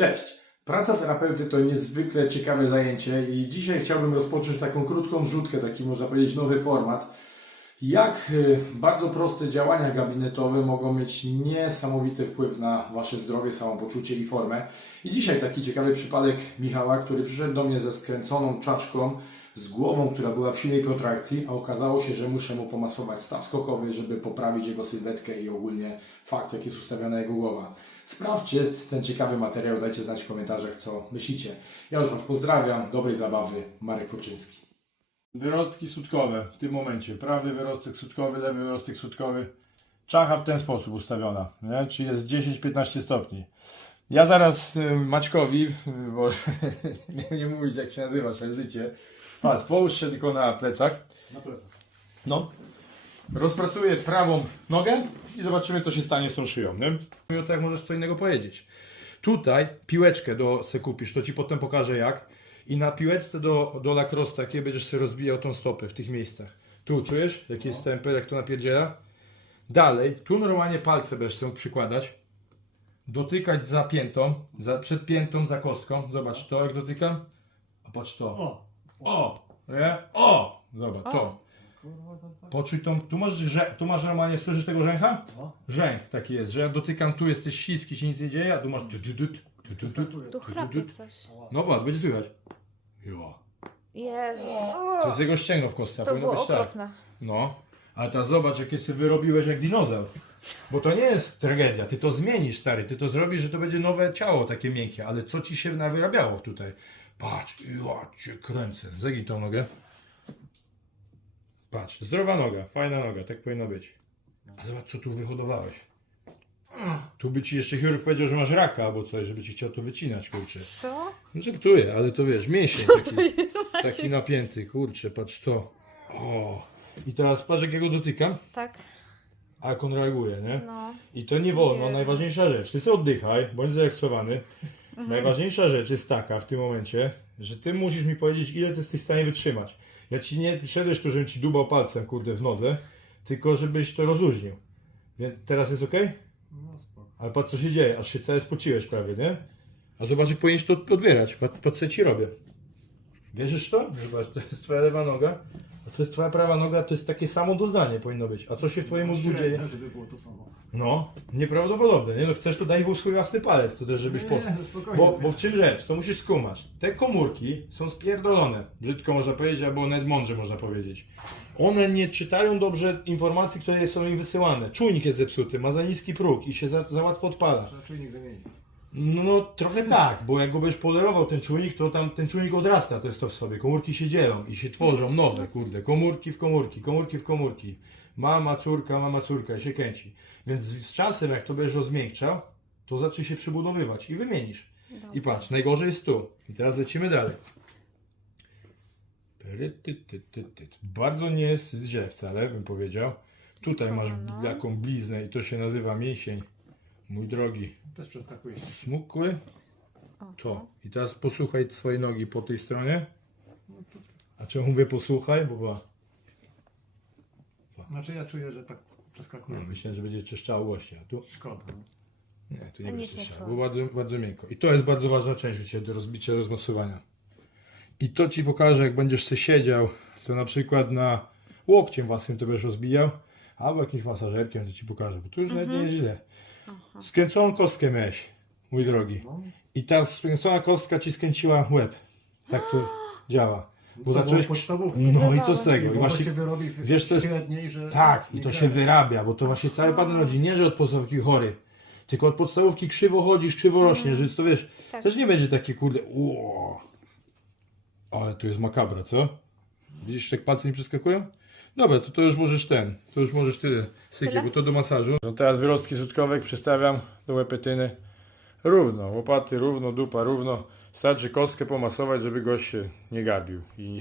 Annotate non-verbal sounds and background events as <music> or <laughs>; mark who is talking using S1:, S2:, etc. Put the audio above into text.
S1: Cześć! Praca terapeuty to niezwykle ciekawe zajęcie i dzisiaj chciałbym rozpocząć taką krótką wrzutkę, taki można powiedzieć nowy format. Jak y, bardzo proste działania gabinetowe mogą mieć niesamowity wpływ na Wasze zdrowie, samopoczucie i formę. I dzisiaj taki ciekawy przypadek Michała, który przyszedł do mnie ze skręconą czaszką, z głową, która była w silnej kontrakcji, a okazało się, że muszę mu pomasować staw skokowy, żeby poprawić jego sylwetkę i ogólnie fakt, jak jest ustawiona jego głowa. Sprawdźcie ten ciekawy materiał, dajcie znać w komentarzach, co myślicie. Ja już Was pozdrawiam, dobrej zabawy, Marek Poczyński.
S2: Wyrostki sutkowe w tym momencie. Prawy wyrostek sutkowy, lewy wyrostek sutkowy. Czacha w ten sposób ustawiona, nie? czyli jest 10-15 stopni. Ja zaraz y, Maćkowi, y, bo <laughs> nie, nie mówić jak się nazywa swoje życie, patrz, połóż się tylko na plecach.
S1: Na plecach.
S2: No. Rozpracuję prawą nogę i zobaczymy, co się stanie z tą szyją. Nie? No to jak możesz co innego powiedzieć. Tutaj piłeczkę do se kupisz, to ci potem pokażę jak. I na piłeczce do, do lacrosse takiej będziesz sobie rozbijał tą stopę w tych miejscach. Tu czujesz, jaki jest stempel, jak to napierdziela? Dalej, tu normalnie palce będziesz sobie przykładać. Dotykać za piętą, za, przed piętą, za kostką. Zobacz to, jak dotykam. A patrz to.
S1: O!
S2: O! Nie? O! Zobacz, to. Poczuj tą, tu masz, że, tu masz normalnie, słyszysz tego rzęcha?
S1: O.
S2: Rzęch taki jest, że ja dotykam, tu jesteś śliski, się nic nie dzieje, a tu masz... du-
S3: Tu
S2: du-
S3: chrapie
S2: du-
S3: coś.
S2: No patrz, będzie słychać. Jo.
S3: Jezu.
S2: To jest jego ścięgno w kostce, a
S3: To
S2: powinno
S3: było
S2: być tak.
S3: okropne.
S2: No. A teraz zobacz, jakie sobie wyrobiłeś jak dinozaur. Bo to nie jest tragedia, ty to zmienisz, stary, ty to zrobisz, że to będzie nowe ciało takie miękkie, ale co ci się nawyrabiało tutaj? Patrz, ja cię kręcę. Zagnij tą nogę. Patrz, zdrowa noga, fajna noga, tak powinno być. A zobacz, co tu wyhodowałeś. Tu by ci jeszcze chirurg powiedział, że masz raka albo coś, żeby ci chciał to wycinać, kurczę.
S3: Co?
S2: No żartuję, ale to wiesz, mięsień taki, taki napięty, kurczę, patrz to. O. I teraz patrz jak ja go dotykam,
S3: Tak,
S2: a jak on reaguje, nie?
S3: no.
S2: I to nie wolno,
S3: Nie.
S2: najważniejsza rzecz, ty sobie oddychaj, bądź zaekscytowany.
S3: Mhm.
S2: Najważniejsza rzecz jest taka w tym momencie, że ty musisz mi powiedzieć, ile ty jesteś w stanie wytrzymać. Ja ci nie przyszedłeś tu, żebym ci dubał palcem, kurde, w nodze, tylko żebyś to rozluźnił. Więc teraz jest ok?
S1: No.
S2: Ale patrz co się dzieje, aż się cały spociłeś prawie, nie? A zobacz jak powinieneś to odbierać, patrz, patrz co ci robię. Wierzysz to? Zobacz, to jest twoja lewa noga, a to jest twoja prawa noga, to jest takie samo doznanie powinno być. A co się w twoim mózgu dzieje?
S1: żeby było to samo.
S2: No, nieprawdopodobne, nie? No chcesz to daj w swój własny palec, to też żebyś po...
S1: no spokojnie.
S2: Bo, bo w czym rzecz? To musisz skumać. Te komórki są spierdolone, brzydko można powiedzieć, albo nawet mądrze można powiedzieć. One nie czytają dobrze informacji, które są im wysyłane. Czujnik jest zepsuty, ma za niski próg i się za, za łatwo odpala.
S1: Trzeba czujnik wymienić.
S2: No, no trochę tak, bo jak go będziesz polerował ten czujnik, to tam ten czujnik odrasta, to jest to w sobie. Komórki się dzielą i się tworzą nowe, kurde. Komórki w komórki, komórki w komórki. Mama, córka, mama, córka i się kręci. Więc z, z czasem, jak to będziesz rozmiękczał, to zacznie się przybudowywać i wymienisz. I patrz, najgorzej jest tu. I teraz lecimy dalej. Pyry, ty, ty, ty, ty. Bardzo nie jest źle wcale, bym powiedział. Tutaj masz
S3: no.
S2: taką bliznę i to się nazywa mięsień. Mój drogi,
S1: Też przeskakuje.
S2: smukły. To. I teraz posłuchaj swojej nogi po tej stronie. A czemu mówię posłuchaj? Bo była.
S4: Znaczy ja czuję, że tak
S2: No,
S4: przeskakuje.
S2: myślę, że będzie czyszczało głośniej. A tu?
S4: Szkoda. no.
S2: Nie, tu nie
S3: A
S2: będzie
S3: nic nie.
S2: Było bardzo, bardzo miękko. I to jest bardzo ważna część u Ciebie do rozbicia, rozmasowania. I to Ci pokażę, jak będziesz sobie siedział, to na przykład na łokciem własnym to będziesz rozbijał, albo jakimś masażerkiem, to Ci pokażę, bo tu już nawet nie jest źle.
S3: Aha.
S2: Skręconą kostkę miałeś, mój drogi.
S4: No.
S2: I ta skręcona kostka Ci skręciła łeb. Tak to <gasps> działa. Bo
S4: to
S2: zacząłeś...
S4: podstawówki.
S2: No i co z tego? I właśnie
S4: się wyrobi
S2: wiesz, co jest-
S4: średniej, że...
S2: Tak, i to się wyrabia, bo to właśnie cały patent rodzi nie, że od podstawówki chory, tylko od podstawówki krzywo chodzisz, krzywo rośniesz, więc to wiesz,
S3: Tak.
S2: też nie będzie takie kurde, uo. Ale tu jest makabra, co? Widzisz, jak palce nie przeskakują? Dobra, to to już możesz ten, to już możesz tyle
S3: Tyle?
S2: bo to do masażu. No teraz wyrostki sutkowe przystawiam do łepetyny równo, łopaty równo, dupa równo. Starczy kostkę pomasować, żeby gość się nie garbił i